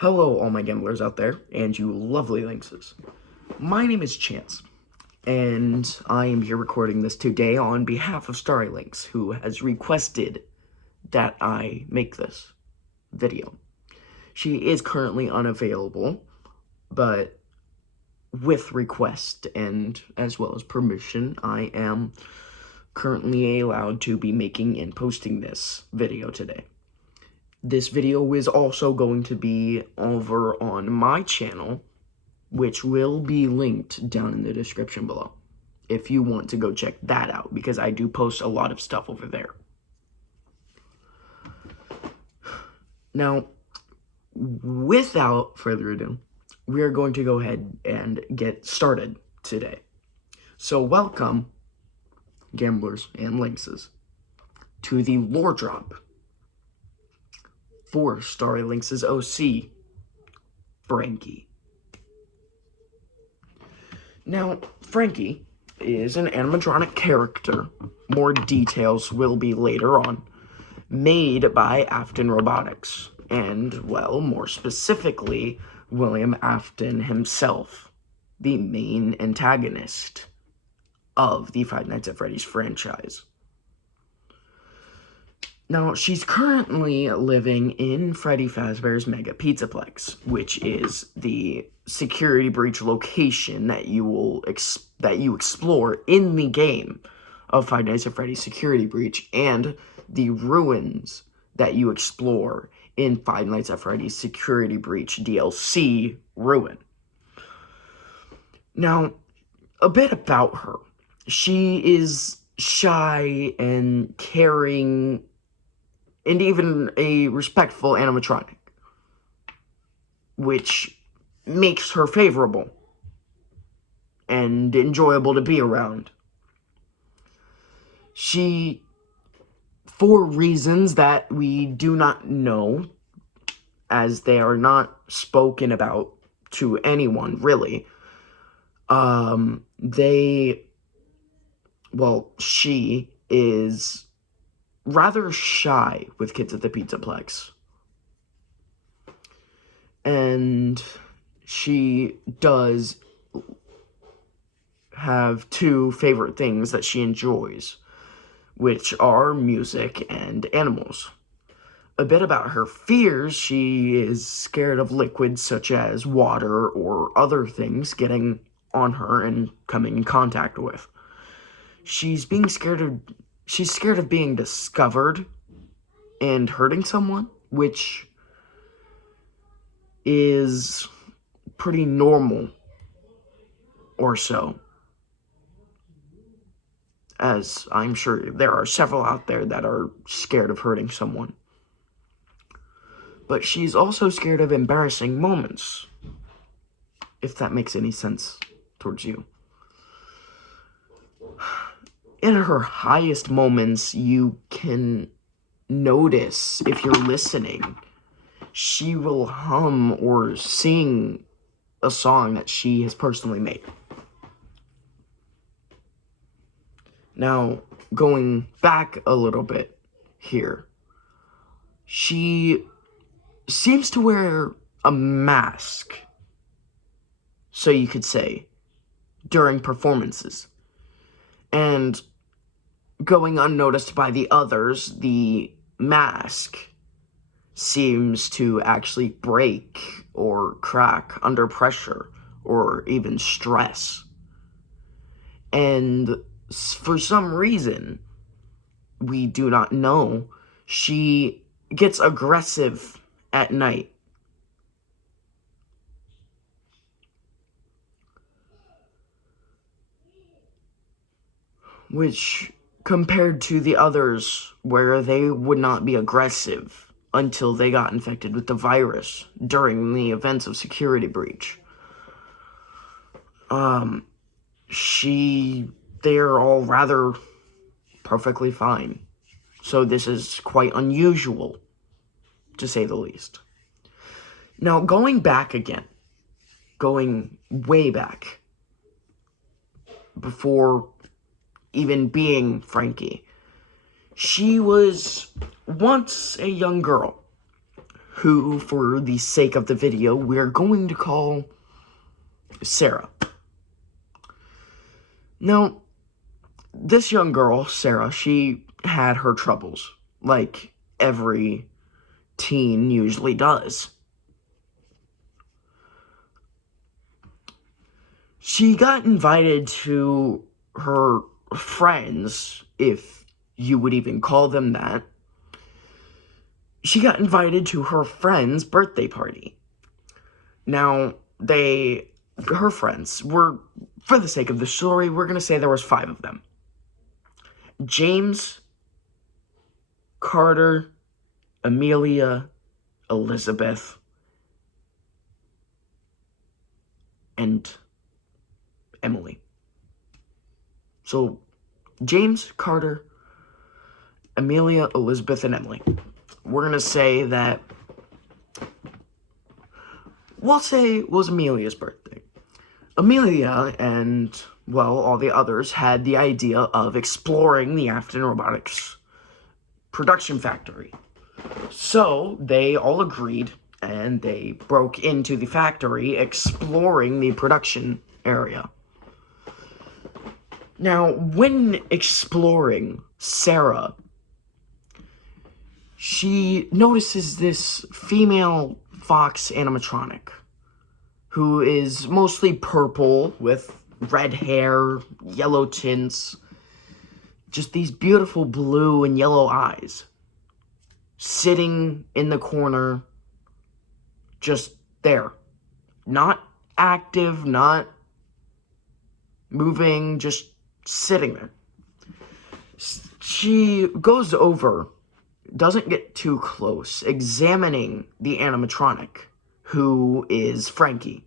Hello, all my gamblers out there, and you lovely lynxes. My name is Chance, and I am here recording this today on behalf of Starry Lynx, who has requested that I make this video. She is currently unavailable, but with request and as well as permission, I am currently allowed to be making and posting this video today. This video is also going to be over on my channel, which will be linked down in the description below, if you want to go check that out, because I do post a lot of stuff over there. Now, without further ado, we are going to go ahead and get started today. So welcome, gamblers and lynxes, to the lore drop for Starry Lynx's OC, Frankie. Now, Frankie is an animatronic character, more details will be later on, made by Afton Robotics, and, well, more specifically, William Afton himself, the main antagonist of the Five Nights at Freddy's franchise. Now, she's currently living in Freddy Fazbear's Mega Pizzaplex, which is the security breach location that you explore in the game of Five Nights at Freddy's Security Breach, and the ruins that you explore in Five Nights at Freddy's Security Breach DLC Ruin. Now, a bit about her. She is shy and caring, and even a respectful animatronic, which makes her favorable and enjoyable to be around. She, for reasons that we do not know, as they are not spoken about to anyone, really, she is rather shy with kids at the Pizzaplex. And she does have two favorite things that she enjoys, which are music and animals. A bit about her fears: she is scared of liquids such as water or other things getting on her and coming in contact with. She's scared of being discovered and hurting someone, which is pretty normal, or so. As I'm sure there are several out there that are scared of hurting someone. But she's also scared of embarrassing moments, if that makes any sense towards you. In her highest moments, you can notice, if you're listening, she will hum or sing a song that she has personally made. Now, going back a little bit here, she seems to wear a mask, so you could say, during performances. And going unnoticed by the others, the mask seems to actually break or crack under pressure or even stress. And for some reason, we do not know, she gets aggressive at night. Which, compared to the others, where they would not be aggressive until they got infected with the virus during the events of Security Breach. They're all rather perfectly fine. So this is quite unusual, to say the least. Now, going way back, before even being Frankie, she was once a young girl who, for the sake of the video, we're going to call Sarah. Now, this young girl, Sarah, she had her troubles, like every teen usually does. She got invited to her friends, if you would even call them that. She got invited to her friend's birthday party. Now, her friends were, for the sake of the story, we're going to say there was 5 of them. James, Carter, Amelia, Elizabeth, and Emily. So, James, Carter, Amelia, Elizabeth, and Emily. We're going to say that, we'll say it was Amelia's birthday. Amelia and, well, all the others had the idea of exploring the Afton Robotics production factory. So, they all agreed, and they broke into the factory, exploring the production area. Now, when exploring, Sarah, she notices this female fox animatronic, who is mostly purple with red hair, yellow tints, just these beautiful blue and yellow eyes, sitting in the corner, just there. Not active, not moving, just sitting there. She goes over, doesn't get too close, examining the animatronic, who is Frankie.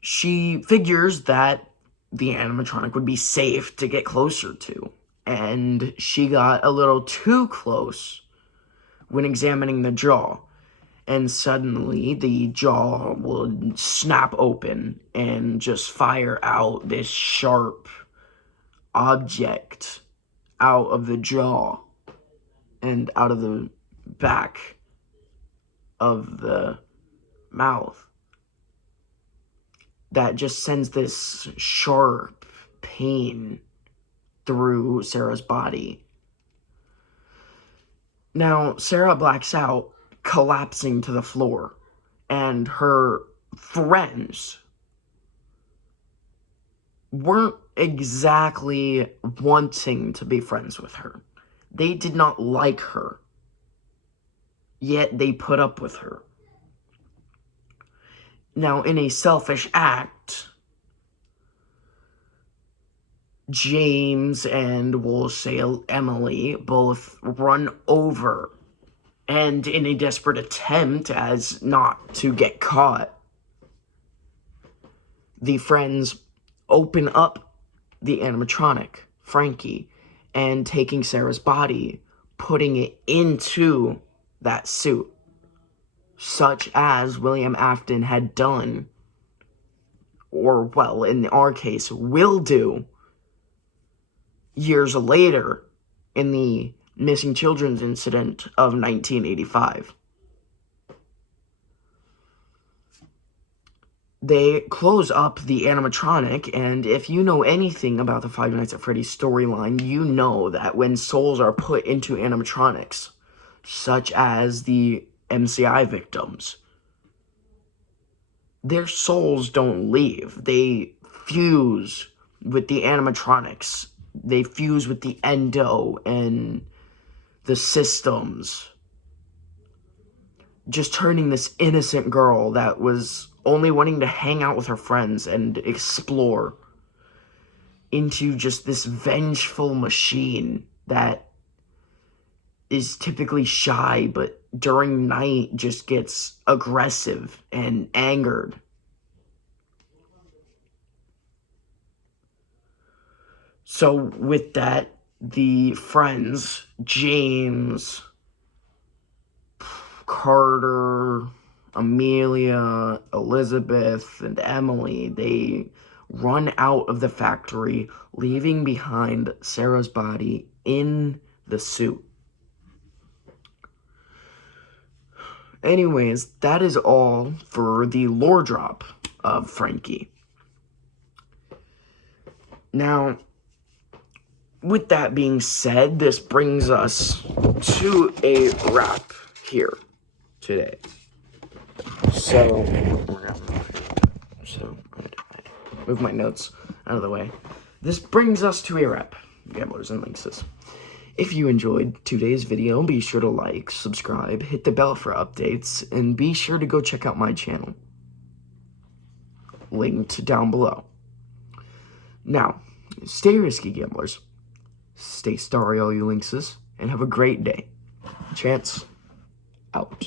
She figures that the animatronic would be safe to get closer to, and she got a little too close when examining the jaw. And suddenly, the jaw will snap open and just fire out this sharp object out of the jaw and out of the back of the mouth. That just sends this sharp pain through Sarah's body. Now, Sarah blacks out, collapsing to the floor, and her friends weren't exactly wanting to be friends with her. They did not like her, yet they put up with her. Now, in a selfish act, James and, we'll say, Emily both run over, and in a desperate attempt as not to get caught, the friends open up the animatronic, Frankie, and taking Sarah's body, putting it into that suit, such as William Afton had done, or, well, in our case, will do, years later in the missing children's incident of 1985. They close up the animatronic, and if you know anything about the Five Nights at Freddy's storyline, you know that when souls are put into animatronics, such as the MCI victims, their souls don't leave. They fuse with the animatronics. They fuse with the endo and the systems, just turning this innocent girl that was only wanting to hang out with her friends and explore into just this vengeful machine that is typically shy, but during night just gets aggressive and angered. So with that, the friends, James, Carter, Amelia, Elizabeth, and Emily, they run out of the factory, leaving behind Sarah's body in the suit. Anyways, that is all for the lore drop of Frankie. Now, with that being said, this brings us to a wrap here today. So, move my notes out of the way. This brings us to a wrap, gamblers and lynxes. If you enjoyed today's video, be sure to like, subscribe, hit the bell for updates, and be sure to go check out my channel. Linked down below. Now, stay risky, gamblers. Stay starry, all you lynxes, and have a great day. Chance, out.